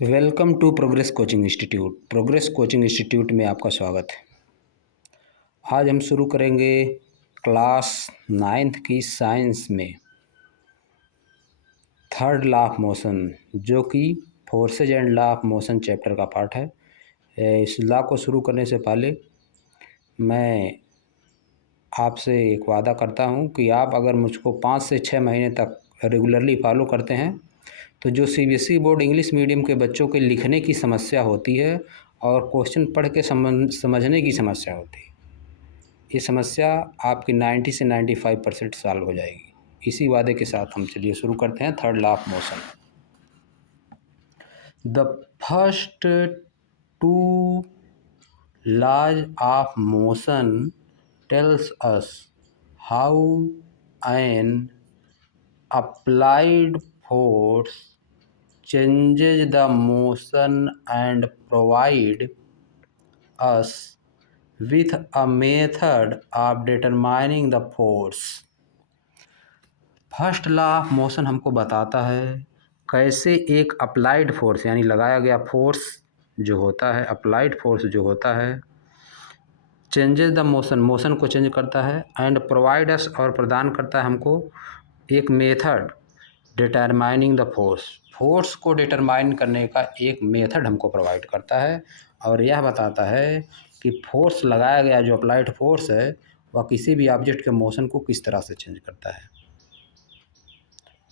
Welcome to Progress coaching Institute. Progress coaching Institute में आपका स्वागत है। आज हम शुरू करेंगे क्लास 9th की साइंस में थर्ड लॉ ऑफ मोशन, जो कि forces and law of motion chapter का पार्ट है। इस लॉ को शुरू करने से पहले मैं आपसे एक वादा करता हूँ कि आप अगर मुझको 5 से 6 महीने तक रेगुलरली फॉलो करते हैं तो जो सीबीएसई बोर्ड इंग्लिश मीडियम के बच्चों के लिखने की समस्या होती है और क्वेश्चन पढ़ के समझने की समस्या होती है, ये समस्या आपकी 90 से 95% सॉल्व हो जाएगी। इसी वादे के साथ हम चलिए शुरू करते हैं third law of motion. The first two laws of motion tells us how an applied force changes the motion and provide us with a method of determining the force। First law of motion हमको बताता है कैसे एक applied force यानी लगाया गया force जो होता है, अप्लाइड फोर्स जो होता है, चेंजेस द मोशन, मोशन को चेंज करता है, एंड प्रोवाइड अस और प्रदान करता है हमको एक method determining the force, force को डिटरमाइन करने का एक मेथड हमको प्रोवाइड करता है और यह बताता है कि फोर्स लगाया गया जो अप्लाइड फोर्स है वह किसी भी ऑब्जेक्ट के मोशन को किस तरह से चेंज करता है।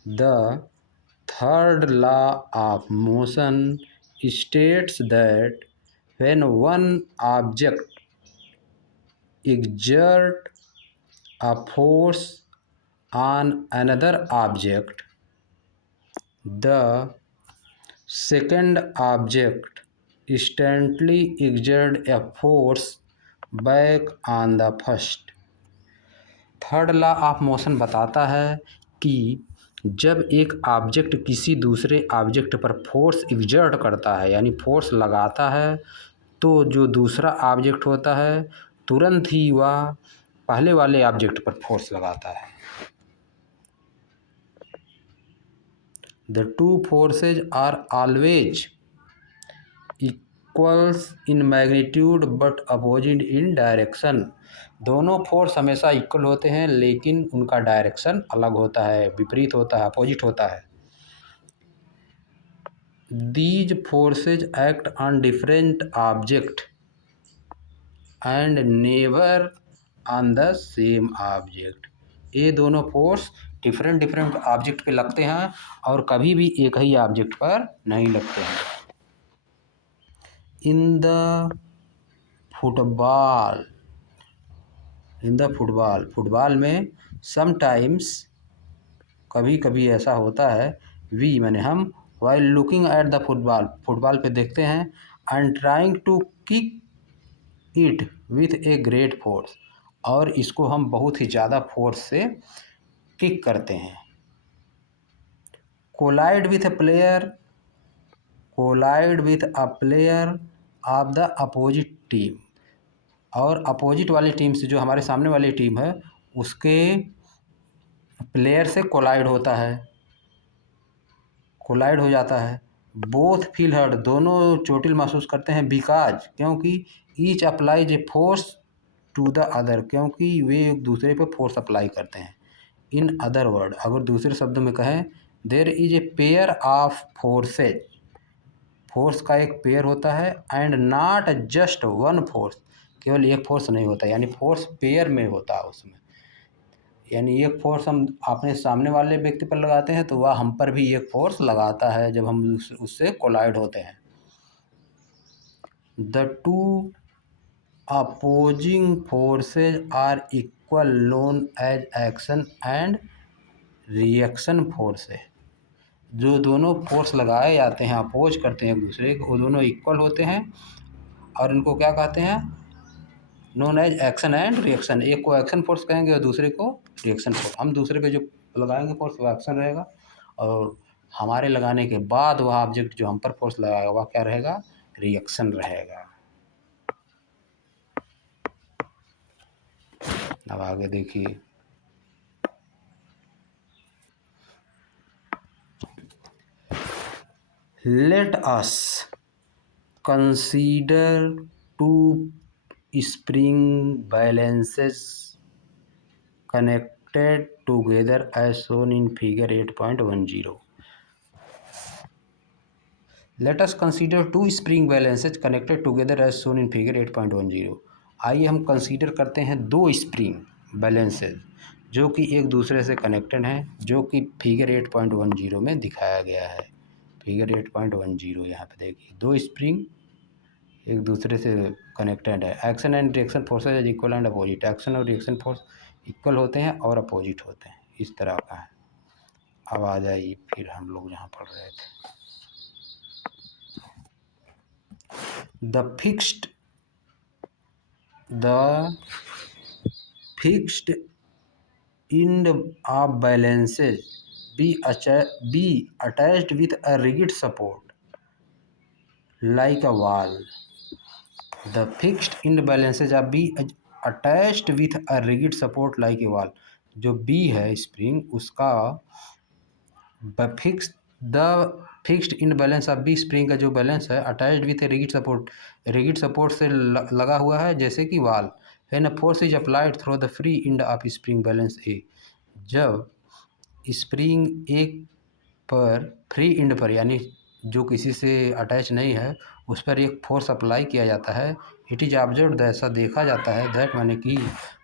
The third law of motion states that when one object exert a force on another object, the second object instantly exert a force back on the first। Third law of motion बताता है कि जब एक object किसी दूसरे object पर force exert करता है यानी फोर्स लगाता है, तो जो दूसरा ऑब्जेक्ट होता है तुरंत ही वह पहले वाले ऑब्जेक्ट पर फोर्स लगाता है। The two forces are always equals in magnitude but opposite in direction. दोनों फोर्स हमेशा इक्वल होते हैं लेकिन उनका डायरेक्शन अलग होता है, विपरीत होता है, अपोजिट होता है। These forces act on different object and never on the same object। ये दोनों फोर्स डिफरेंट ऑब्जेक्ट पे लगते हैं और कभी भी एक ही ऑब्जेक्ट पर नहीं लगते हैं। इन द फुटबॉल में समटाइम्स कभी कभी ऐसा होता है, वी माने हम, while looking at the football पे देखते हैं, and trying to kick it with a great force, और इसको हम बहुत ही ज़्यादा फोर्स से किक करते हैं। Collide with a player of the opposite team, और अपोजिट वाली टीम से जो हमारे सामने वाली टीम है उसके प्लेयर से कोलाइड हो जाता है। बोथ फील हर्ट, दोनों चोटिल महसूस करते हैं, बिकॉज क्योंकि each applies a force to the other, क्योंकि वे एक दूसरे पे फोर्स अप्लाई करते हैं। इन अदर वर्ड, अगर दूसरे शब्दों में कहें, there is a pair of forces, force का एक पेयर होता है, and not just one force, केवल एक फोर्स नहीं होता, यानी फोर्स पेयर में होता है उसमें, यानी एक फोर्स हम अपने सामने वाले व्यक्ति पर लगाते हैं तो वह हम पर भी एक फोर्स लगाता है जब हम उससे कोलाइड होते हैं। The two opposing forces are equal, known as action and reaction force है। जो दोनों फोर्स लगाए जाते हैं, अपोज करते हैं एक दूसरे को, वो दोनों इक्वल होते हैं और इनको क्या कहते हैं, known as action and reaction. एक को एक्शन फोर्स कहेंगे और दूसरे को रिएक्शन फोर्स। हम दूसरे पे जो लगाएंगे फोर्स वो एक्शन रहेगा और हमारे लगाने के बाद वह ऑब्जेक्ट जो हम पर फोर्स लगाएगा वह क्या रहेगा, रिएक्शन रहेगा। अब आगे देखिए, let us consider two spring balances connected together as shown in figure 8.10. Let us consider two spring balances connected together as shown in figure 8.10. आइए हम कंसीडर करते हैं दो स्प्रिंग बैलेंसेज जो कि एक दूसरे से कनेक्टेड हैं, जो कि फिगर 8.10 में दिखाया गया है। फिगर 8.10 यहाँ पे देखिए, दो स्प्रिंग एक दूसरे से कनेक्टेड है। Action and reaction forces is equal and opposite. Action और रिएक्शन फोर्स इक्वल होते हैं और अपोजिट होते हैं, इस तरह का है। अब आ जाइए फिर हम लोग जहाँ पढ़ रहे थे, the fixed end of balances be attached with a rigid support like a wall. The fixed end balances are be attached with a rigid support like a wall. जो B है स्प्रिंग, उसका fixed in balance of B spring का जो balance है attached with a rigid support से लगा हुआ है जैसे कि wall. When a force is applied through the free end of spring balance A, जब स्प्रिंग एक पर फ्री एंड पर यानी जो किसी से अटैच नहीं है उस पर एक फोर्स अप्लाई किया जाता है, इट इज ऑब्जर्व्ड, ऐसा देखा जाता है, दैट माने कि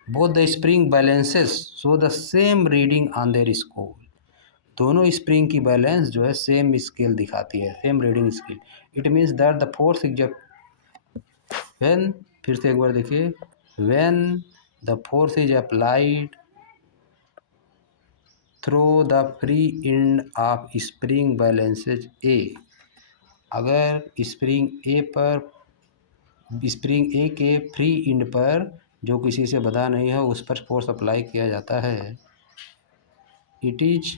both the spring balances show the same reading on their scale. दोनों स्प्रिंग की बैलेंस जो है सेम स्केल दिखाती है, same reading scale. It means that the force when, फिर से एक बार देखिए, when the force is applied through the free end of spring balances A, अगर स्प्रिंग ए के फ्री एंड पर जो किसी से बंधा नहीं है उस पर फोर्स अप्लाई किया जाता है, इट इज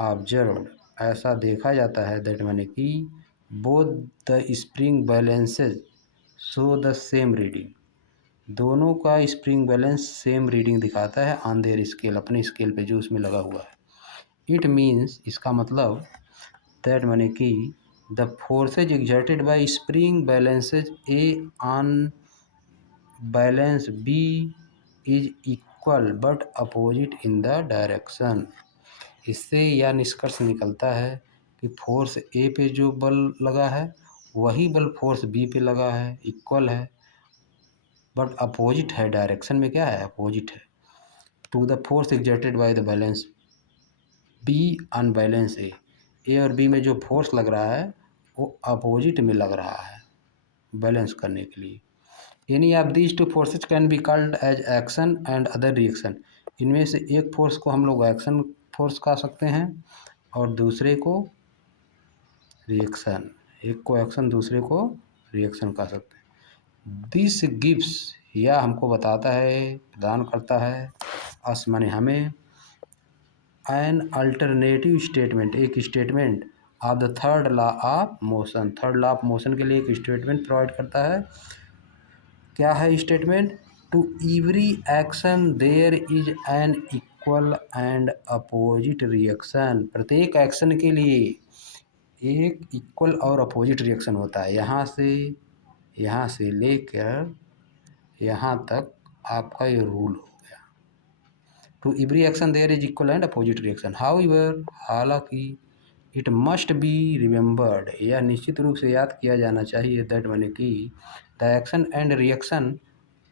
ऑब्जर्व्ड, ऐसा देखा जाता है, दैट माने कि both the spring balances show the same reading, दोनों का स्प्रिंग बैलेंस सेम रीडिंग दिखाता है ऑन देयर स्केल, अपने स्केल पे जो उसमें लगा हुआ है। इट मीन्स, इसका मतलब, दैट माने कि the forces exerted by spring balances A on balance B is equal but opposite in the direction. इससे यह निष्कर्ष निकलता है कि फोर्स ए पे जो बल लगा है वही बल फोर्स बी पे लगा है, इक्वल है, बट अपोजिट है, डायरेक्शन में क्या है, अपोजिट है to the force exerted by the balance B on balance A और बी में जो फोर्स लग रहा है वो अपोजिट में लग रहा है बैलेंस करने के लिए। Any of these two forces can be called as action and other reaction. इनमें से एक फोर्स को हम लोग एक्शन फोर्स कह सकते हैं और दूसरे को रिएक्शन, एक को एक्शन दूसरे को रिएक्शन कह सकते हैं। दिस गिव्स, यह हमको बताता है, प्रदान करता है, अस माने हमें, एन अल्टरनेटिव स्टेटमेंट, एक statement of the third law of motion, third law of motion के लिए एक स्टेटमेंट प्रोवाइड करता है। क्या है statement? To every action there is an equal and opposite reaction. प्रत्येक एक्शन के लिए एक इक्वल और अपोजिट रिएक्शन होता है। यहाँ से लेकर यहाँ तक आपका ये रूल हो गया। To every action there is equal and opposite reaction, however, हालांकि, इट मस्ट बी रिमेंबर्ड, यह निश्चित रूप से याद किया जाना चाहिए, दैट माने कि the action and reaction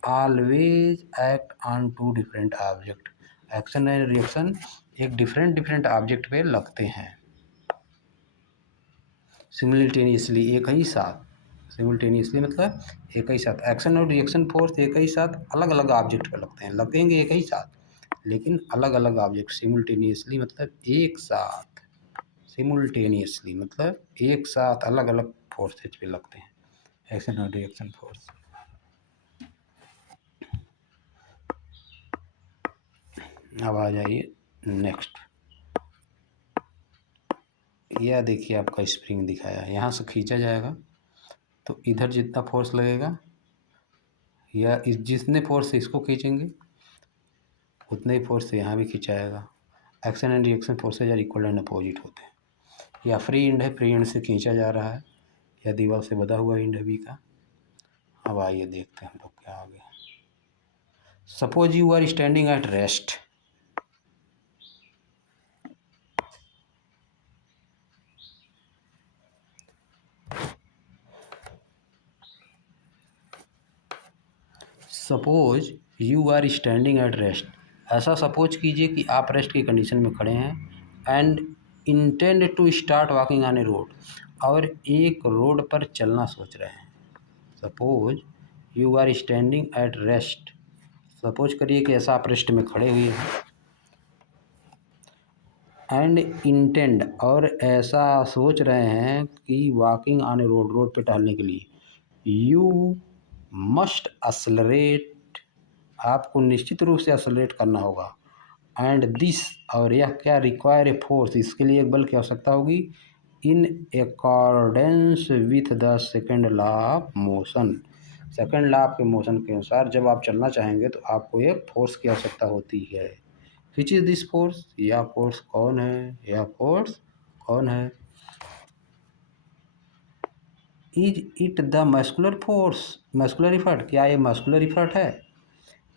always act on two different object. Action and reaction एक डिफरेंट ऑब्जेक्ट पे लगते हैं सिमिल्टेनियसली, एक ही साथ। सिमिल्टेनियसली मतलब एक ही साथ। एक्शन और रिएक्शन फोर्स एक ही साथ अलग अलग ऑब्जेक्ट पे लगते हैं, लगेंगे एक ही साथ लेकिन अलग अलग ऑब्जेक्ट। सिमिल्टेनियसली मतलब एक साथ, सिमिल्टेनियसली मतलब एक साथ अलग अलग फोर्सेज पे लगते हैं, एक्शन और रिएक्शन फोर्स। अब आ जाइए नेक्स्ट, यह देखिए आपका स्प्रिंग दिखाया है, यहाँ से खींचा जाएगा तो इधर जितना फोर्स लगेगा या जितने फोर्स से इसको खींचेंगे उतने ही फोर्स से यहाँ भी खिंचाएगा। Action and reaction forces are equal and opposite होते हैं। या फ्री एंड है, फ्री एंड से खींचा जा रहा है, या दीवार से बंधा हुआ एंड है बी का। अब आइए देखते हैं हम लोग क्या आगे। Suppose you are standing at rest. Suppose you are standing at rest. ऐसा सपोज कीजिए कि आप रेस्ट की कंडीशन में खड़े हैं and intend to start walking on a road, और एक रोड पर चलना सोच रहे हैं। Suppose you are standing at rest. Suppose करिए कि ऐसा आप रेस्ट में खड़े हुए हैं एंड इंटेंड, और ऐसा सोच रहे हैं कि walking on a road, road पे टहलने के लिए। यू मस्ट असलरेट, आपको निश्चित रूप से असलरेट करना होगा। एंड दिस, और यह क्या, रिक्वायर ए फोर्स, इसके लिए एक बल की आवश्यकता होगी। In accordance with the second law of motion, second law of motion के अनुसार जब आप चलना चाहेंगे तो आपको एक फोर्स की आवश्यकता होती है। विच इज दिस फोर्स, यह फोर्स कौन है, यह फोर्स कौन है। Is it the muscular force, muscular effort, क्या ये मस्कुलर इफर्ट है।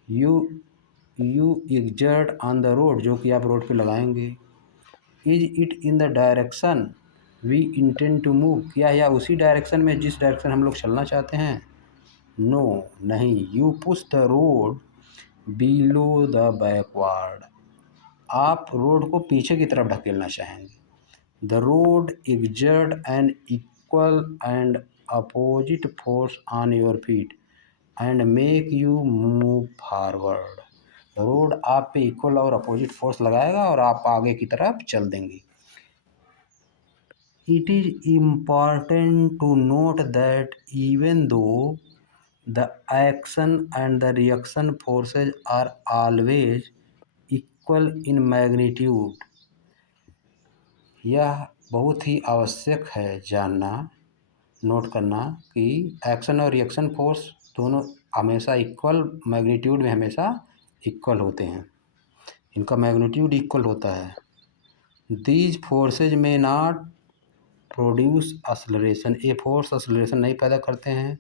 You exert on the road, जो कि आप रोड पे लगाएंगे। Is it in the direction we intend to move, क्या यह उसी डायरेक्शन में जिस डायरेक्शन हम लोग चलना चाहते हैं। नो, नहीं। You push the road below the backward, आप रोड को पीछे की तरफ ढकेलना चाहेंगे। The road exert an equal and opposite force on your feet and make you move forward, road आप पे इक्वल और अपोजिट फोर्स लगाएगा और आप आगे की तरफ चल देंगे। It is important to note that even though the action and the reaction forces are always equal in magnitude, यह बहुत ही आवश्यक है जानना, नोट करना कि एक्शन और रिएक्शन फोर्स दोनों हमेशा इक्वल मैग्नीट्यूड में हमेशा इक्वल होते हैं, इनका मैग्नीट्यूड इक्वल होता है। दीज फोर्सेज में नॉट प्रोड्यूस असलरेशन, ये फोर्स असलरेशन नहीं पैदा करते हैं।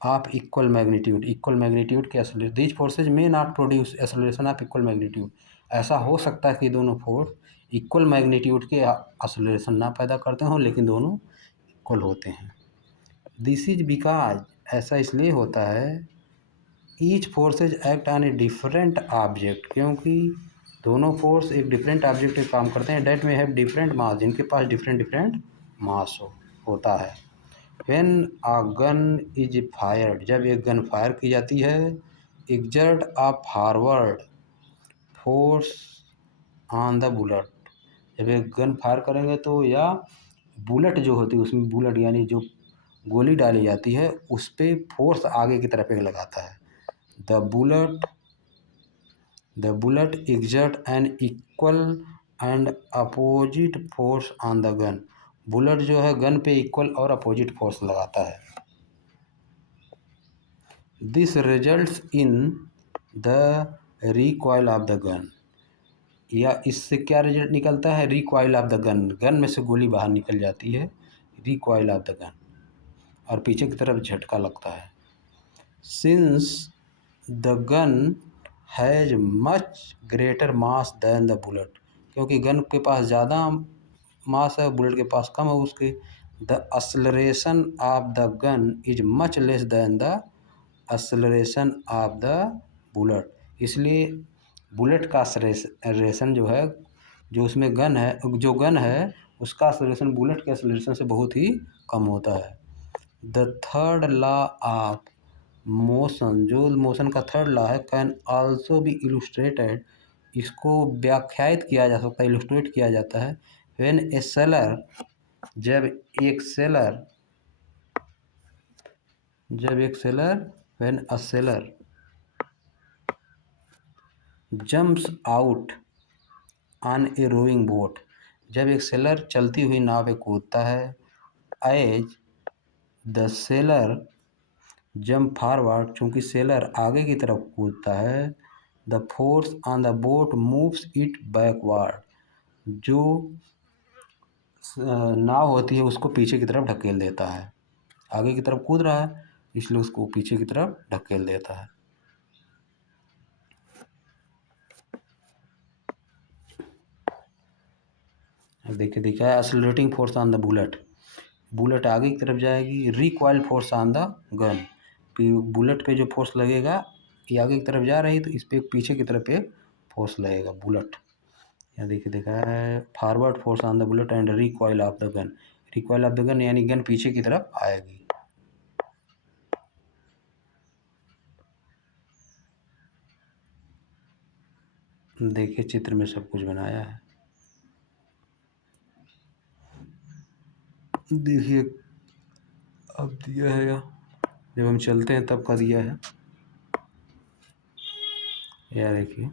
आप इक्वल मैग्नीट्यूड के असलरेशन, दीज फोर्सेज में not produce acceleration of equal magnitude, ऐसा हो सकता है कि दोनों फोर्स इक्वल मैग्नीट्यूड के असलरेशन ना पैदा करते हों, लेकिन दोनों इक्वल होते हैं। दिस इज बिकॉज, ऐसा इसलिए होता है, each forces act on a different object, क्योंकि दोनों फोर्स एक डिफरेंट ऑब्जेक्ट पे काम करते हैं। डेट में हैव डिफरेंट मास, जिनके पास डिफरेंट डिफरेंट मास होता है। When a gun is fired, जब एक गन फायर की जाती है, exert a forward force on the bullet, जब एक गन फायर करेंगे तो या बुलेट जो होती है उसमें, बुलेट यानी जो गोली डाली जाती है उस पर फोर्स आगे की तरफ एक लगाता है। The bullet exert an equal and opposite force on the gun, bullet जो है गन पे इक्वल और अपोजिट फोर्स लगाता है। This results in the recoil of the gun, या इससे क्या रिजल्ट निकलता है, recoil of the gun, gun में से गोली बाहर निकल जाती है, रिकॉइल ऑफ द गन, और पीछे की तरफ झटका लगता है। Since the gun has much greater mass than the bullet, क्योंकि गन के पास ज़्यादा मास है, बुलेट के पास कम है उसके। The acceleration of the gun is much less than the acceleration of the bullet, इसलिए बुलेट का असलरेशन जो है, जो उसमें गन है, जो गन है उसका असलरेशन बुलेट के असलरेशन से बहुत ही कम होता है। The third law of motion, जो मोशन का थर्ड लॉ है, कैन आल्सो बी इलुस्ट्रेटेड, इसको व्याख्यायित किया जा सकता है, इलुस्ट्रेट किया जाता है। व्हेन ए सेलर, जब एक sailor when a sailor jumps out on a rowing boat, जब एक सेलर चलती हुई नाव पे कूदता है। As the sailor jump forward, चूँकि सेलर आगे की तरफ कूदता है। The force on the boat moves it backward, जो नाव होती है उसको पीछे की तरफ ढकेल देता है। आगे की तरफ कूद रहा है इसलिए उसको पीछे की तरफ ढकेल देता है। अब देखिए दिखा है accelerating force on the bullet. Bullet आगे की तरफ जाएगी। Recoil force on the gun. Bullet पे जो फोर्स लगेगा ये आगे की तरफ जा रही तो इस पे पीछे की तरफ एक फोर्स लगेगा बुलेट। यहाँ देखिए देखा है forward force on the bullet and recoil of the gun. Recoil of the gun यानी गन पीछे की तरफ आएगी। देखिए चित्र में सब कुछ बनाया है। देखिए अब दिया है जब हम चलते हैं तब का दिया है। यह देखिए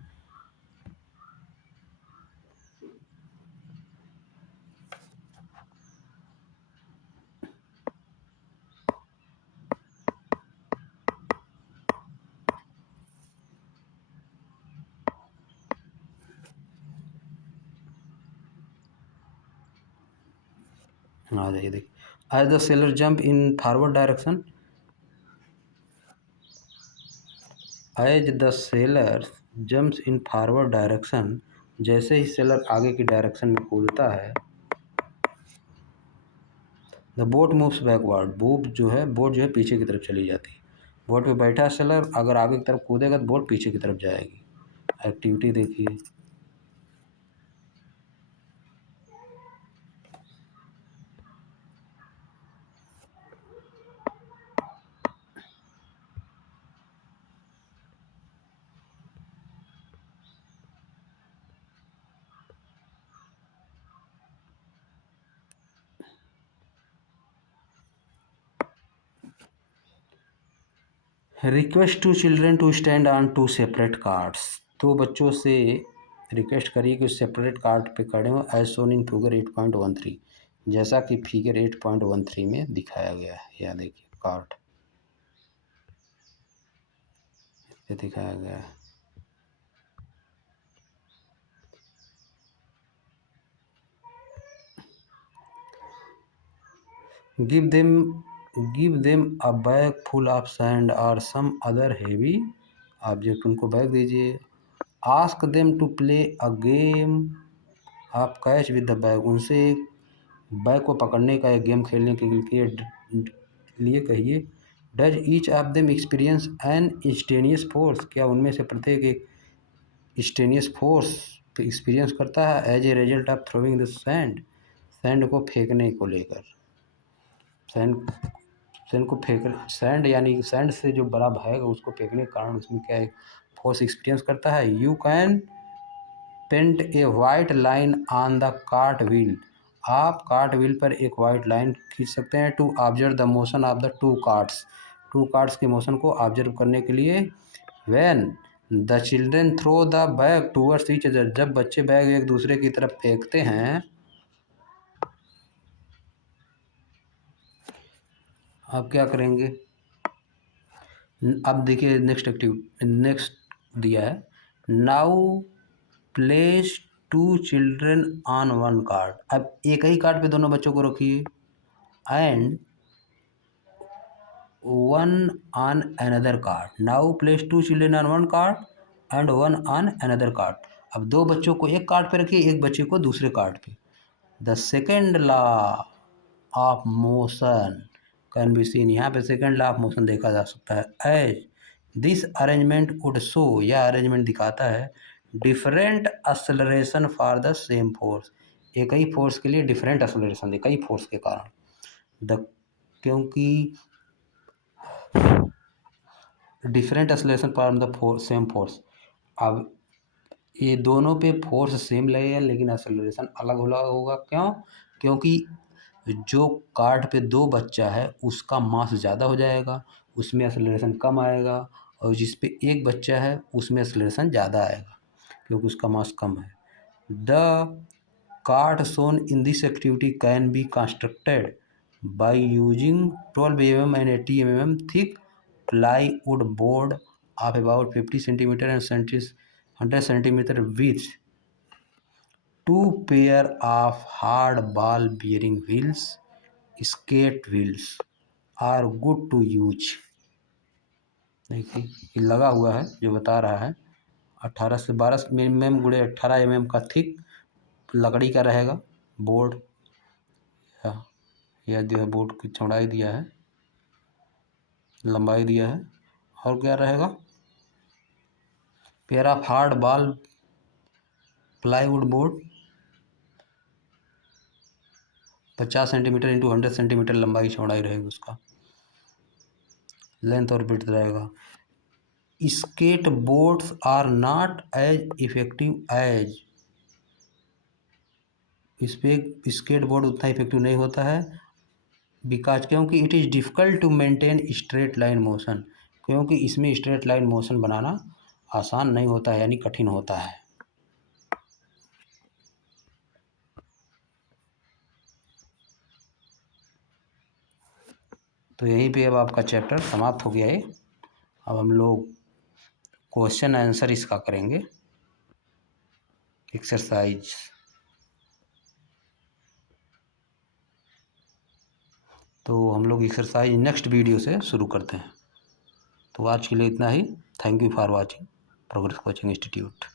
आ जाइए देखिए as the sailor jump in forward direction. As the sailor jumps in forward direction. जैसे ही सेलर आगे की डायरेक्शन में कूदता है the boat moves backward. Boat जो है पीछे की तरफ चली जाती है। बोट पे बैठा सेलर अगर आगे की तरफ कूदेगा तो बोट पीछे की तरफ जाएगी। एक्टिविटी देखिए। Request to children to stand on two separate cards. दो बच्चों से रिक्वेस्ट करिए कि सेपरेट कार्ड पे खड़े हों एज शोन इन फिगर 8.13। जैसा कि फिगर 8.13 में दिखाया गया है। यह देखिए कार्ड ये दिखाया गया है। Give them a bag full of sand और सम अदर हेवी ऑब्जेक्ट। उनको बैग दीजिए। Ask them to play a game of catch with the bag. उनसे बैग को पकड़ने का एक गेम खेलने के लिए कहिए। Does each of them experience an instantaneous force. क्या उनमें से प्रत्येक एक इंस्टेनियस फोर्स एक्सपीरियंस करता है as a result of throwing the sand. Sand को फेंकने को लेकर। सैंड सैंड को फेंक सैंड यानी सैंड से जो बड़ा भागेगा उसको फेंकने के कारण उसमें क्या है फोर्स एक्सपीरियंस करता है। You can paint a white line on the cart wheel. आप कार्ट व्हील पर एक वाइट लाइन खींच सकते हैं to observe the motion of the two carts के मोशन को ऑब्जर्व करने के लिए। When the children throw the bag towards each other. जब बच्चे बैग एक दूसरे की तरफ फेंकते हैं आप क्या करेंगे। अब देखिए नेक्स्ट दिया है now place two children on one card. अब एक ही कार्ड पे दोनों बच्चों को रखिए and one on another card. Now place two children on one card and one on another card. अब दो बच्चों को एक कार्ड पे रखिए एक बच्चे को दूसरे कार्ड पे। The second law of motion can be seen. यहाँ पे सेकेंड लॉ ऑफ मोशन देखा जा सकता है। As this arrangement would show. यह अरेंजमेंट दिखाता है different acceleration for the same force. एक ही फोर्स के लिए डिफरेंट एक्सेलरेशन एक ही फोर्स के कारण द क्योंकि different acceleration for the same force. अब ये दोनों पे फोर्स सेम लगेगा लेकिन एक्सेलरेशन अलग अलग होगा। क्यों? क्योंकि जो कार्ड पे दो बच्चा है उसका मास ज़्यादा हो जाएगा उसमें एक्सेलरेशन कम आएगा और जिस पे एक बच्चा है उसमें एक्सेलरेशन ज़्यादा आएगा क्योंकि उसका मास कम है। The card shown in this activity can be constructed by using 12 mm and 80 mm thick plywood board of about 50 centimeter and 100 centimeter width 2 pair of hard ball bearing wheels skate wheels are good to use. देखिए ये लगा हुआ है जो बता रहा है 18 से 12 mm गुणे 18 mm का थिक लकड़ी का रहेगा बोर्ड। यह जो है बोर्ड की चौड़ाई दिया है, लंबाई दिया है, और क्या रहेगा, pair of hard ball plywood board 50 centimetre into 100 centimetre लंबाई चौड़ाई रहेगी उसका, लेंथ और विड्थ रहेगा। Skate boards are not as effective as, इस पर स्केट बोर्ड उतना इफेक्टिव नहीं होता है बिकॉज क्योंकि it is difficult to maintain straight line motion, क्योंकि इसमें स्ट्रेट लाइन मोशन बनाना आसान नहीं होता है, यानी कठिन होता है। तो यहीं पे अब आपका चैप्टर समाप्त हो गया है। अब हम लोग क्वेश्चन आंसर इसका करेंगे, एक्सरसाइज। तो हम लोग एक्सरसाइज नेक्स्ट वीडियो से शुरू करते हैं। तो आज के लिए इतना ही। Thank you for watching Progress coaching institute.